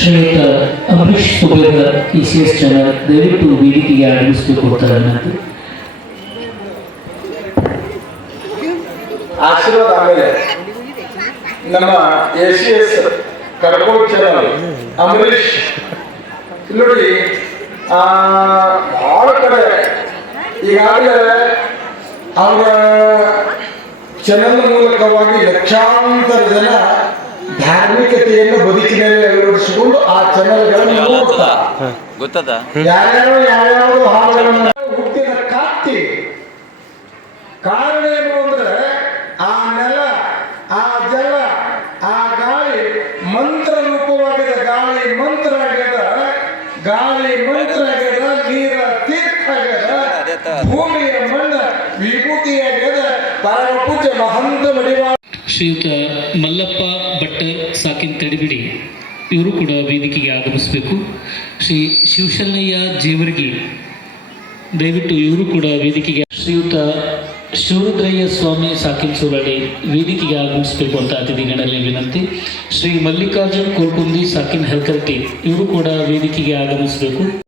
ಶ್ರೀಯುತ Amarish Subedar E C S channel ದಯವಿಟ್ಟು ವೇದಿಕೆಗೆ ವಿನಂತಿ ಆಶೀರ್ವಾದ ಆಮೇಲೆ ನಮ್ಮ A C S Karkod channel Ambarish ಇಲ್ಲಿ ನೋಡಿ ಭಾಳ ಕಡೆ ಈಗಾಗಲೇ ಅವರ ಚಾನಲ್ ಮೂಲಕವಾಗಿ ಲಕ್ಷಾಂತರ ಜನ ಧಾರ್ಮಿಕತೆಯನ್ನು ಬದುಕಿನಲ್ಲಿ ಅಳವಡಿಸಿಕೊಂಡು ಆ ಚಾನಲ್ಗಳನ್ನು ನೋಡ್ತಾ. ಗೊತ್ತದ? ಯಾರ್ಯಾರು ಯಾವ್ಯಾವ ಹಾಡುಗಳನ್ನು ಹುಟ್ಟಿದ ಕಾತಿ ಕಾರಣ ಏನು ಅಂದ್ರೆ ಆ ನೆಲ ಆ ಜಲ ಆ ಗಾಳಿ ಮಂತ್ರ ರೂಪವಾಗಿದೆ ಗಾಳಿ ಮಂತ್ರ ಆಗ್ಯದ ಗಾಳಿ ಮಂತ್ರ ಆಗ್ಯದ ನೀರ ತೀರ್ಥ ಆಗ್ಯದ ಭೂಮಿಯ ಮಣ್ಣ ವಿಭೂತಿ ಆಗ್ಯದ ಪರಮ ಶ್ರೀಯುತ ಮಲ್ಲಪ್ಪ ಭಟ್ಟ ಸಾಕಿನ್ ತಡಿಬಿಡಿ. ಇವರು ಕೂಡ ವೇದಿಕೆಗೆ ಆಗಮಿಸಬೇಕು. ಶ್ರೀ ಶಿವಶರಣಯ್ಯ ಜೇವರ್ಗಿ, ದಯವಿಟ್ಟು ಇವರು ಕೂಡ ವೇದಿಕೆಗೆ ಶ್ರೀಯುತ ಶಿವರುದ್ರಯ್ಯ ಸ್ವಾಮಿ ಸಾಕಿನ್ ಸುರಳಿ ವೇದಿಕೆಗೆ ಆಗಮಿಸಬೇಕು ಅಂತ ಅತಿಥಿಗಳಲ್ಲಿ ವಿನಂತಿ. ಶ್ರೀ ಮಲ್ಲಿಕಾರ್ಜುನ್ ಕೋರ್ಕುಂದಿ ಸಾಕಿನ್ ಹೆಲ್ಕರ್ಟಿ ಇವರು ಕೂಡ ವೇದಿಕೆಗೆ ಆಗಮಿಸಬೇಕು.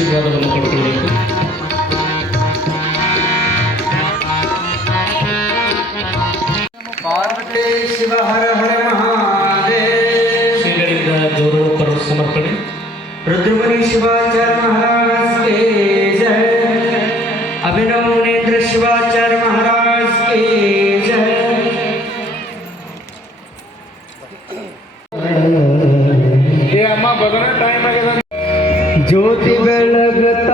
ಆಶೀರ್ವಾದವನ್ನು ಪಡ್ಕೊಳ್ಬೇಕು पार्वती शिव हर हर महादेव ಶ್ರೀಗಳಿಂದ ಗೌರವ ಪರ್ವ ಸಮರ್ಪಣೆ रुद्रमुनि शिवाचार्य महाराज के जय अभिनव मुनीन्द्र शिवाचार्य महाराज के जय ಏ ಅಮ್ಮ ಬದನೆ ಟೈಮ್ ज्योति में लगता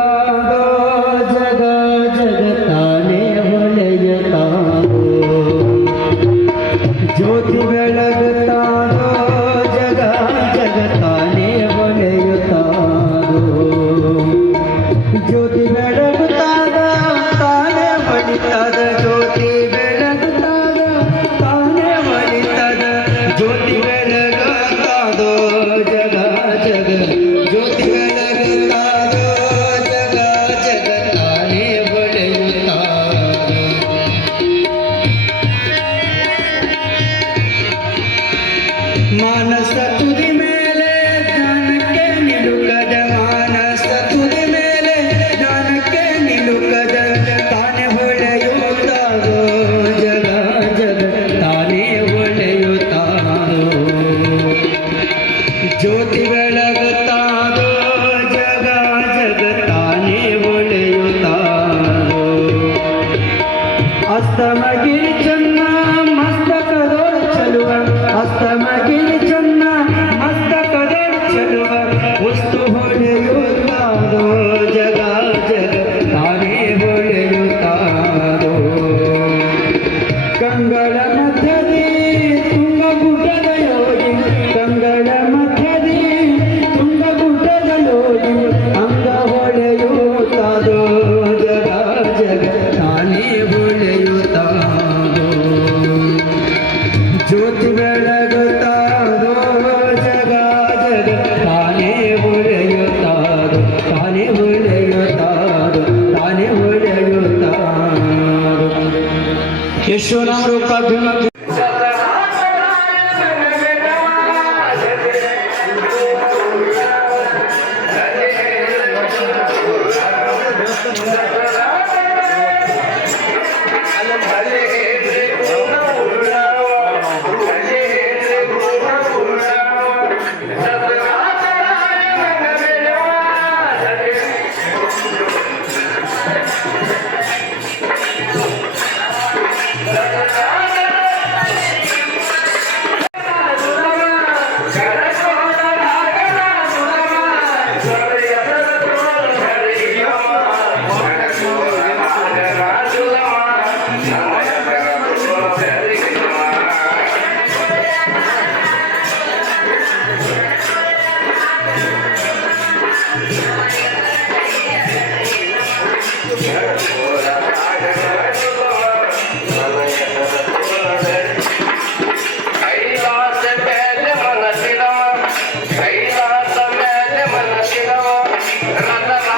Hasta mañana. Gracias.